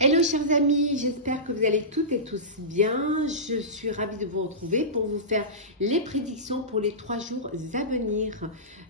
Hello chers amis, j'espère que vous allez toutes et tous bien. Je suis ravie de vous retrouver pour vous faire les prédictions pour les 3 jours à venir.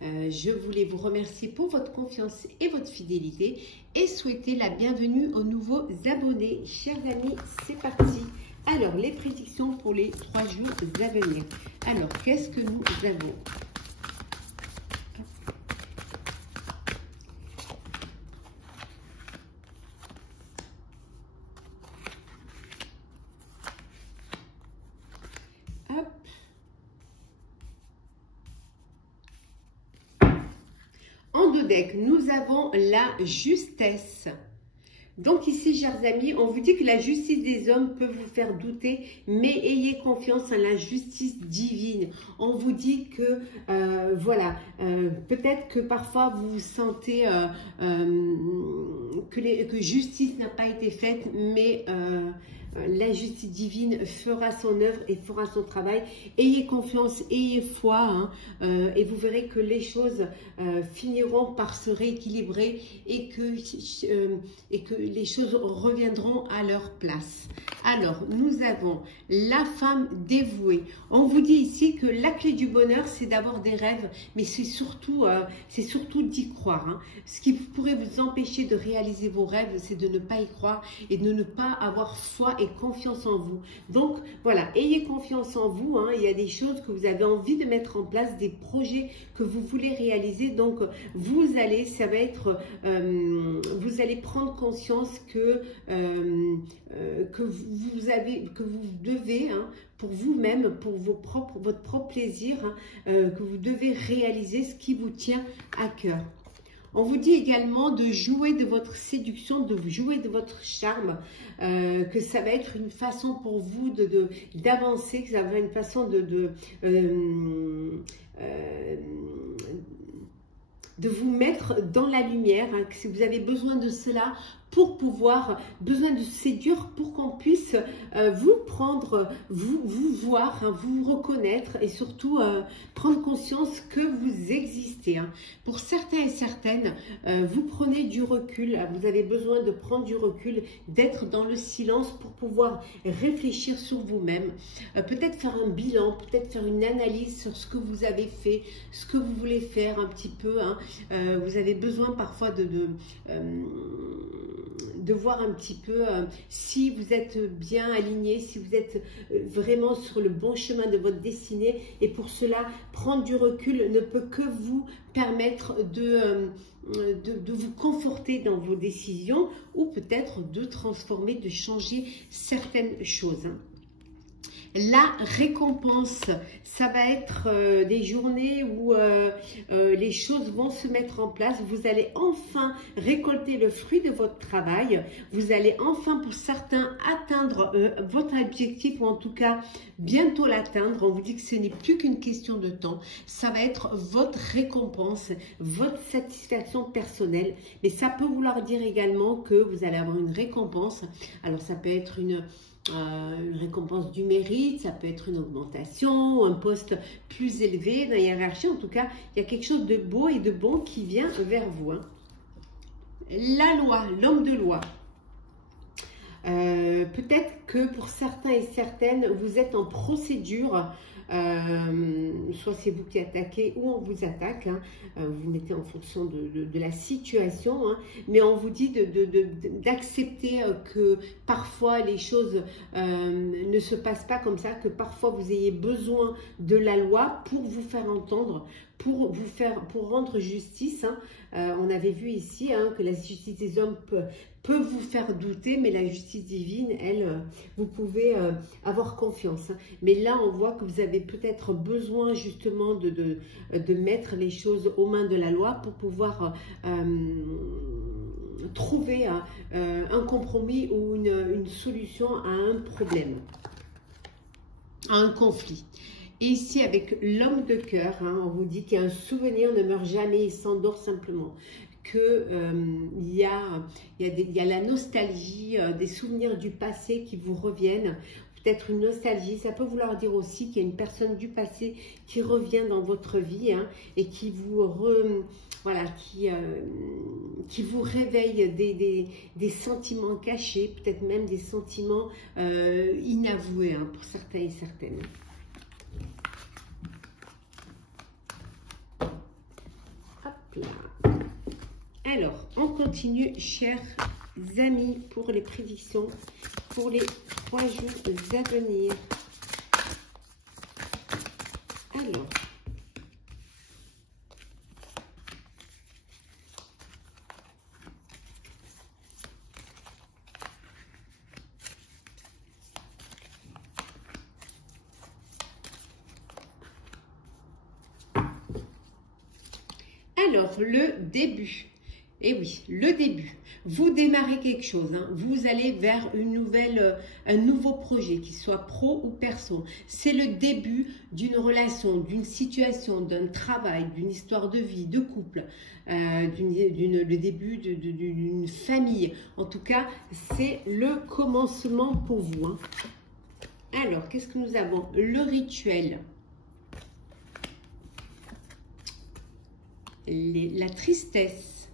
Je voulais vous remercier pour votre confiance et votre fidélité et souhaiter la bienvenue aux nouveaux abonnés. Chers amis, c'est parti. Alors, les prédictions pour les 3 jours à venir. Alors, qu'est-ce que nous avons ? Hop. En deux decks, nous avons la justesse. Donc ici, chers amis, on vous dit que la justice des hommes peut vous faire douter, mais ayez confiance en la justice divine. On vous dit que, peut-être que parfois vous vous sentez que justice n'a pas été faite, mais la justice divine fera son œuvre et fera son travail. Ayez confiance, ayez foi, et vous verrez que les choses finiront par se rééquilibrer et que les choses reviendront à leur place. Alors, nous avons la femme dévouée. On vous dit ici que la clé du bonheur, c'est d'avoir des rêves, mais c'est surtout d'y croire. Ce qui pourrait vous empêcher de réaliser vos rêves, c'est de ne pas y croire et de ne pas avoir foi et confiance en vous. Donc, voilà, ayez confiance en vous. Il y a des choses que vous avez envie de mettre en place, des projets que vous voulez réaliser. Donc, vous allez prendre conscience que vous devez, pour vous-même, pour votre propre plaisir, que vous devez réaliser ce qui vous tient à cœur. On vous dit également de jouer de votre séduction, de jouer de votre charme, que ça va être une façon pour vous d'avancer, que ça va être une façon de vous mettre dans la lumière, que si vous avez besoin de cela, besoin de séduire pour qu'on puisse vous prendre, vous voir, vous reconnaître et surtout prendre conscience que vous existez. Pour certains et certaines, vous prenez du recul, vous avez besoin de prendre du recul, d'être dans le silence pour pouvoir réfléchir sur vous-même, peut-être faire un bilan, peut-être faire une analyse sur ce que vous avez fait, ce que vous voulez faire un petit peu. Vous avez besoin parfois de voir un petit peu si vous êtes bien aligné, si vous êtes vraiment sur le bon chemin de votre destinée. Et pour cela, prendre du recul ne peut que vous permettre de vous conforter dans vos décisions ou peut-être de transformer, de changer certaines choses. La récompense, ça va être des journées où les choses vont se mettre en place. Vous allez enfin récolter le fruit de votre travail. Vous allez enfin, pour certains, atteindre votre objectif ou en tout cas bientôt l'atteindre. On vous dit que ce n'est plus qu'une question de temps. Ça va être votre récompense, votre satisfaction personnelle. Mais ça peut vouloir dire également que vous allez avoir une récompense. Alors ça peut être une récompense du mérite, ça peut être une augmentation, un poste plus élevé dans la hiérarchie. En tout cas, il y a quelque chose de beau et de bon qui vient vers vous. La loi, l'homme de loi. Peut-être que pour certains et certaines, vous êtes en procédure, soit c'est vous qui attaquez ou on vous attaque, vous mettez en fonction de la situation, mais on vous dit d'accepter que parfois les choses ne se passent pas comme ça, que parfois vous ayez besoin de la loi pour vous faire entendre, pour rendre justice. On avait vu ici que la justice des hommes peut vous faire douter, mais la justice divine, elle, vous pouvez avoir confiance. Mais là, on voit que vous avez peut-être besoin justement de mettre les choses aux mains de la loi pour pouvoir trouver un compromis ou une solution à un problème, à un conflit. Et ici, avec l'homme de cœur, on vous dit qu'un souvenir ne meurt jamais, il s'endort simplement. Il y a la nostalgie, des souvenirs du passé qui vous reviennent. peut-être une nostalgie. Ça peut vouloir dire aussi qu'il y a une personne du passé qui revient dans votre vie, hein, et qui vous voilà, qui vous réveille des sentiments cachés, peut-être même des sentiments inavoués, hein, pour certains et certaines. Hop là. Alors, on continue, chers amis, pour les prédictions, pour les 3 jours à venir. Alors, le début. Et oui, le début. Vous démarrez quelque chose, hein. Vous allez vers un nouveau projet, qu'il soit pro ou perso. C'est le début d'une relation, d'une situation, d'un travail, d'une histoire de vie, de couple, le début d'une famille. En tout cas, c'est le commencement pour vous, hein. Alors, qu'est-ce que nous avons? Le rituel. La tristesse,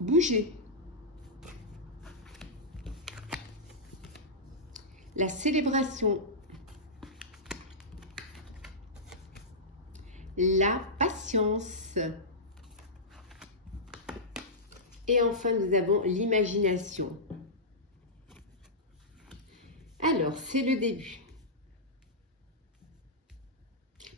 bouger, la célébration, la patience, et enfin nous avons l'imagination. Alors, c'est le début.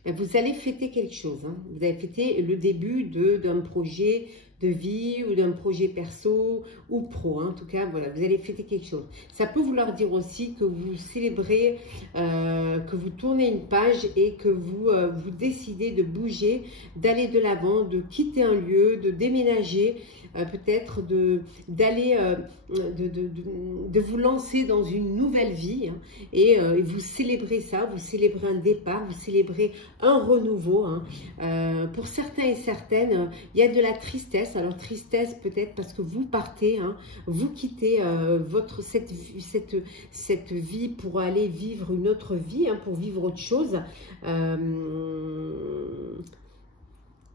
Vous allez fêter quelque chose, hein. Vous allez fêter le début d'un projet de vie ou d'un projet perso ou pro, hein. En tout cas, voilà, vous allez fêter quelque chose. Ça peut vouloir dire aussi que vous célébrez, que vous tournez une page et que vous décidez de bouger, d'aller de l'avant, de quitter un lieu, de déménager, peut-être de vous lancer dans une nouvelle vie, hein, et vous célébrez ça, vous célébrez un départ, vous célébrez un renouveau, hein. Pour certains et certaines, il y a de la tristesse. Alors tristesse peut-être parce que vous partez, hein, vous quittez cette vie pour aller vivre une autre vie, hein, pour vivre autre chose.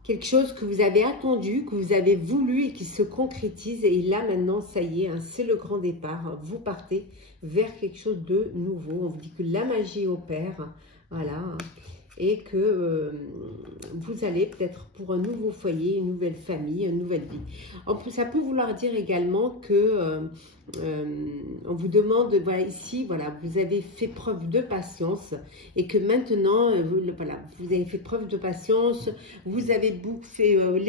Quelque chose que vous avez attendu, que vous avez voulu et qui se concrétise. Et là, maintenant, ça y est, hein, c'est le grand départ. Vous partez vers quelque chose de nouveau. On vous dit que la magie opère. Voilà. Et que vous allez peut-être pour un nouveau foyer, une nouvelle famille, une nouvelle vie. En plus, ça peut vouloir dire également que on vous demande, voilà, ici, voilà, vous avez fait preuve de patience et que maintenant, voilà, vous avez fait preuve de patience, vous avez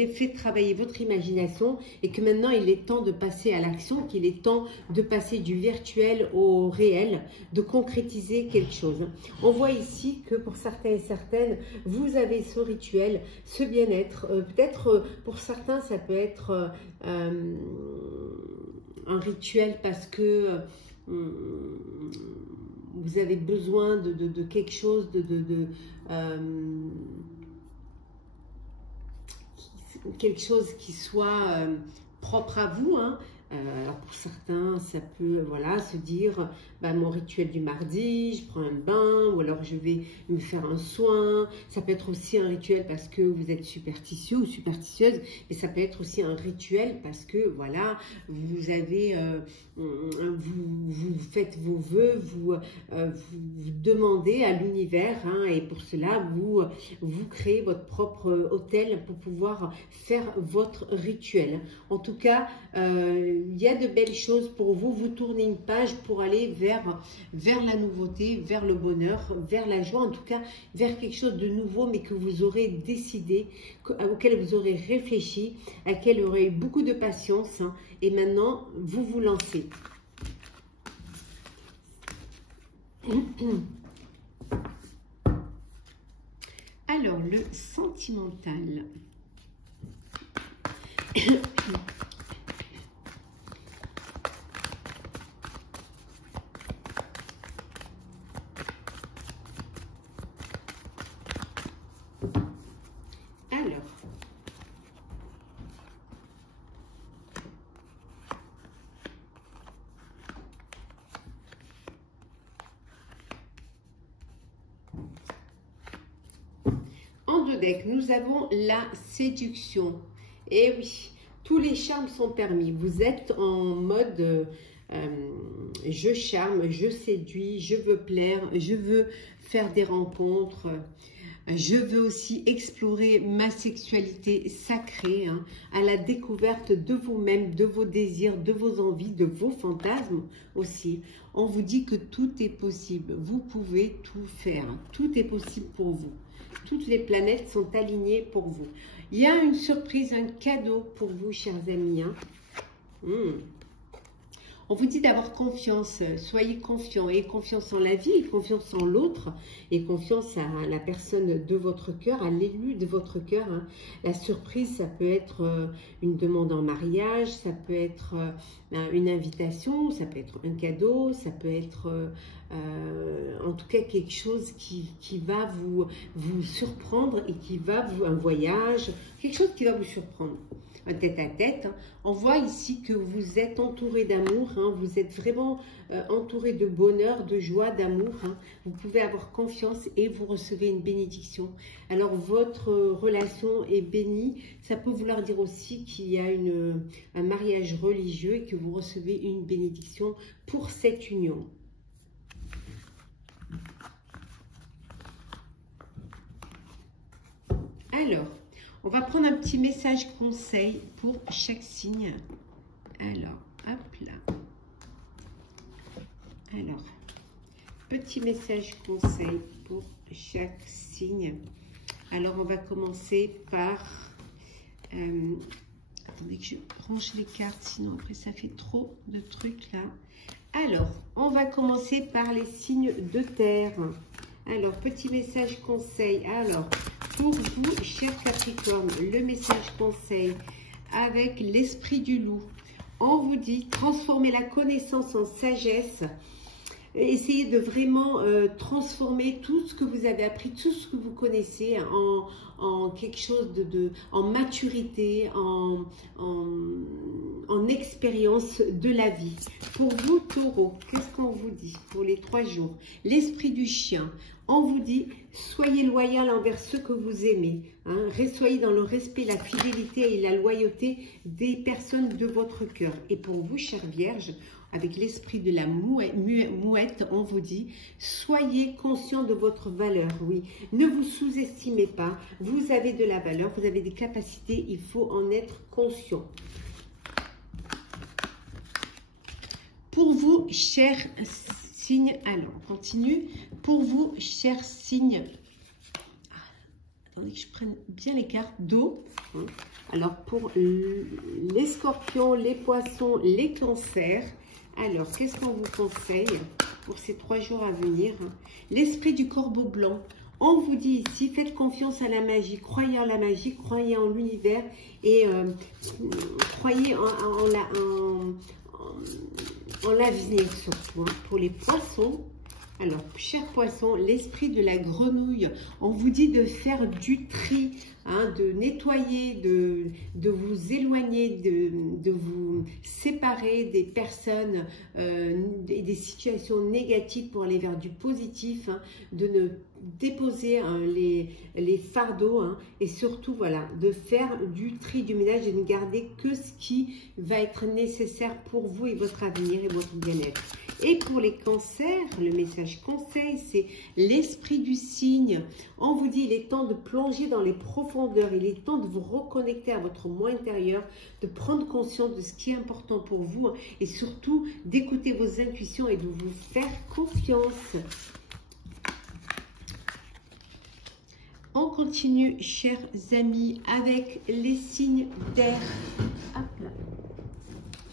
fait travailler votre imagination et que maintenant, il est temps de passer à l'action, qu'il est temps de passer du virtuel au réel, de concrétiser quelque chose. On voit ici que pour certains et certaines, vous avez ce rituel, ce bien-être. Peut-être pour certains, ça peut être un rituel parce que vous avez besoin de quelque chose, quelque chose qui soit propre à vous, hein. Alors pour certains, ça peut, voilà, se dire, bah, mon rituel du mardi, je prends un bain, ou alors je vais me faire un soin. Ça peut être aussi un rituel parce que vous êtes superstitieux ou superstitieuse, mais ça peut être aussi un rituel parce que, voilà, vous avez, vous faites vos vœux, vous demandez à l'univers, hein, et pour cela, vous créez votre propre hôtel pour pouvoir faire votre rituel. En tout cas, il y a de belles choses pour vous. Vous tournez une page pour aller vers la nouveauté, vers le bonheur, vers la joie, en tout cas vers quelque chose de nouveau, mais que vous aurez décidé, auquel vous aurez réfléchi, à laquelle vous aurez eu beaucoup de patience, hein, et maintenant vous vous lancez. Alors, le sentimental. deck, nous avons la séduction. Et oui, tous les charmes sont permis. Vous êtes en mode je charme, je séduis, je veux plaire, je veux faire des rencontres. Je veux aussi explorer ma sexualité sacrée, hein, à la découverte de vous-même, de vos désirs, de vos envies, de vos fantasmes aussi. On vous dit que tout est possible. Vous pouvez tout faire. Tout est possible pour vous. Toutes les planètes sont alignées pour vous. Il y a une surprise, un cadeau pour vous, chers amis. Hein. On vous dit d'avoir confiance, soyez confiants, et confiance en la vie, et confiance en l'autre, et confiance à la personne de votre cœur, à l'élu de votre cœur. Hein. La surprise, ça peut être une demande en mariage, ça peut être une invitation, ça peut être un cadeau, ça peut être en tout cas quelque chose qui va vous surprendre et qui va un voyage, quelque chose qui va vous surprendre. Un tête-à-tête. Hein. On voit ici que vous êtes entouré d'amour, hein. Vous êtes vraiment entouré de bonheur, de joie, d'amour. Hein. Vous pouvez avoir confiance et vous recevez une bénédiction. Alors votre relation est bénie. Ça peut vouloir dire aussi qu'il y a un mariage religieux et que vous recevez une bénédiction pour cette union. Alors, on va prendre un petit message conseil pour chaque signe. Alors, hop là. Alors, petit message conseil pour chaque signe. Alors, on va commencer par... attendez que je range les cartes, sinon après ça fait trop de trucs là. Alors, on va commencer par les signes de terre. Alors, petit message conseil. Alors... Pour vous, chers Capricorne, le message conseil avec l'esprit du loup. On vous dit, transformez la connaissance en sagesse. Essayez de vraiment transformer tout ce que vous avez appris, tout ce que vous connaissez en quelque chose en maturité, en expérience de la vie. Pour vous, Taureau, qu'est-ce qu'on vous dit pour les 3 jours? L'esprit du chien. On vous dit, soyez loyal envers ceux que vous aimez. Hein, soyez dans le respect, la fidélité et la loyauté des personnes de votre cœur. Et pour vous, chère Vierge, avec l'esprit de la mouette, on vous dit, soyez conscient de votre valeur, oui. Ne vous sous-estimez pas, vous avez de la valeur, vous avez des capacités, il faut en être conscient. Pour vous, chers signes, alors on continue. Pour vous, chers signes, attendez que je prenne bien les cartes d'eau. Alors pour les scorpions, les poissons, les cancers, alors qu'est-ce qu'on vous conseille pour ces 3 jours à venir? L'esprit du corbeau blanc. On vous dit ici, faites confiance à la magie, croyez en la magie, croyez en l'univers et croyez en l'avenir surtout. Hein. Pour les poissons, alors, chers poissons, l'esprit de la grenouille, on vous dit de faire du tri, hein, de nettoyer, de vous éloigner, de vous séparer des personnes et des situations négatives pour aller vers du positif, hein, de ne déposer hein, les fardeaux hein, et surtout voilà de faire du tri du ménage et de ne garder que ce qui va être nécessaire pour vous et votre avenir et votre bien-être. Et pour les cancers, le message conseil, c'est l'esprit du cygne. On vous dit il est temps de plonger dans les profondeurs, il est temps de vous reconnecter à votre moi intérieur, de prendre conscience de ce qui est important pour vous et surtout d'écouter vos intuitions et de vous faire confiance. On continue, chers amis, avec les signes d'air. Hop là.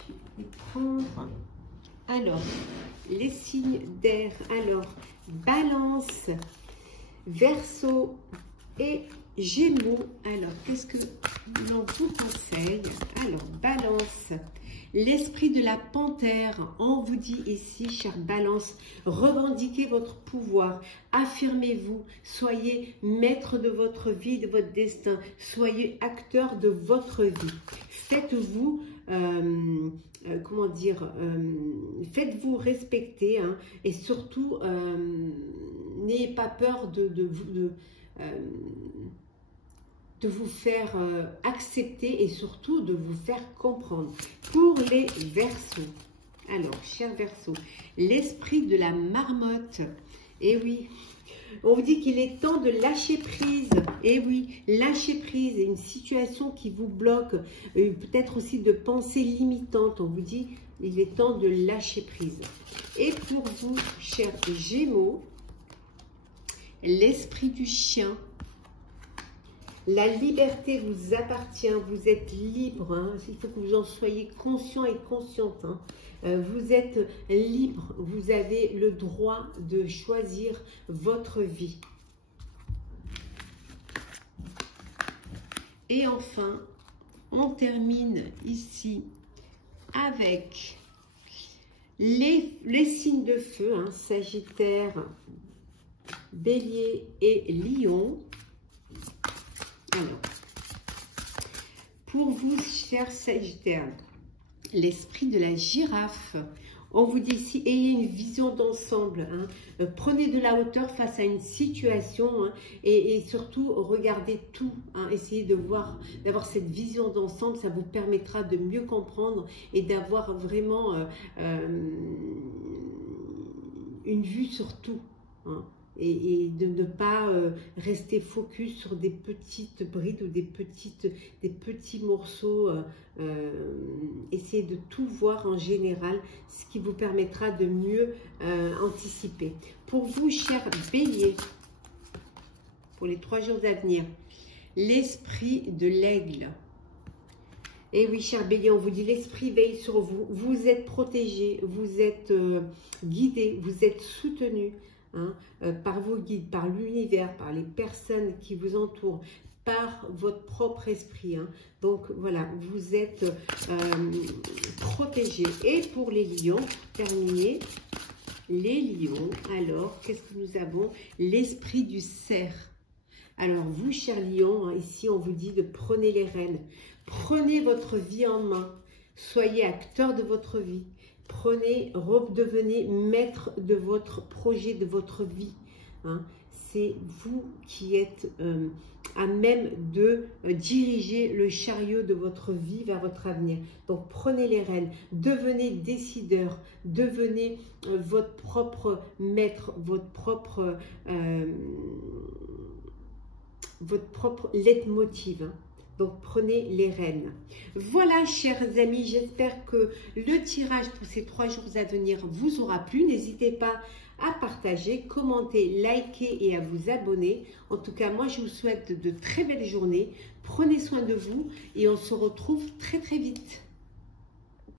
Je vais prendre. Alors, les signes d'air. Alors, Balance, Verseau et Gémeaux. Alors, qu'est-ce que l'on vous conseille? Alors, Balance, l'esprit de la panthère. On vous dit ici, chère Balance, revendiquez votre pouvoir, affirmez-vous, soyez maître de votre vie, de votre destin, soyez acteur de votre vie. Faites-vous, comment dire, faites-vous respecter hein, et surtout, n'ayez pas peur de vous faire accepter et surtout de vous faire comprendre. Pour les Verseaux, alors, chers Verseaux, l'esprit de la marmotte, et oui, on vous dit qu'il est temps de lâcher prise. Et oui, lâcher prise, une situation qui vous bloque, peut-être aussi de pensées limitantes. On vous dit, il est temps de lâcher prise. Et pour vous, chers Gémeaux, l'esprit du chien. La liberté vous appartient, vous êtes libre, hein. Il faut que vous en soyez conscient et consciente. Hein. Vous êtes libre, vous avez le droit de choisir votre vie. Et enfin, on termine ici avec les signes de feu, hein, Sagittaire, Bélier et Lion. Alors, pour vous, chers Sagittaires, l'esprit de la girafe, on vous dit ici, ayez une vision d'ensemble, hein. Prenez de la hauteur face à une situation, hein, et surtout regardez tout, hein. Essayez de voir, d'avoir cette vision d'ensemble, ça vous permettra de mieux comprendre et d'avoir vraiment une vue sur tout, hein. Et de ne pas rester focus sur des petites brides ou des petits morceaux. Essayez de tout voir en général, ce qui vous permettra de mieux anticiper. Pour vous, chers Béliers, pour les 3 jours à venir, l'esprit de l'aigle. Et oui, cher Bélier, on vous dit, l'esprit veille sur vous. Vous êtes protégé, vous êtes guidé, vous êtes soutenu. Hein, par vos guides, par l'univers, par les personnes qui vous entourent, par votre propre esprit. Hein. Donc voilà, vous êtes protégés. Et pour les lions, pour terminer, les lions, alors qu'est-ce que nous avons? L'esprit du cerf. Alors vous, chers lions, hein, ici on vous dit de prenez les rênes, prenez votre vie en main, soyez acteurs de votre vie. Prenez, redevenez maître de votre projet, de votre vie. Hein. C'est vous qui êtes à même de diriger le chariot de votre vie vers votre avenir. Donc prenez les rênes, devenez décideur, devenez votre propre maître, votre propre leitmotiv. Hein. Donc, prenez les rênes. Voilà, chers amis, j'espère que le tirage pour ces 3 jours à venir vous aura plu. N'hésitez pas à partager, commenter, liker et à vous abonner. En tout cas, moi, je vous souhaite de très belles journées. Prenez soin de vous et on se retrouve très, très vite.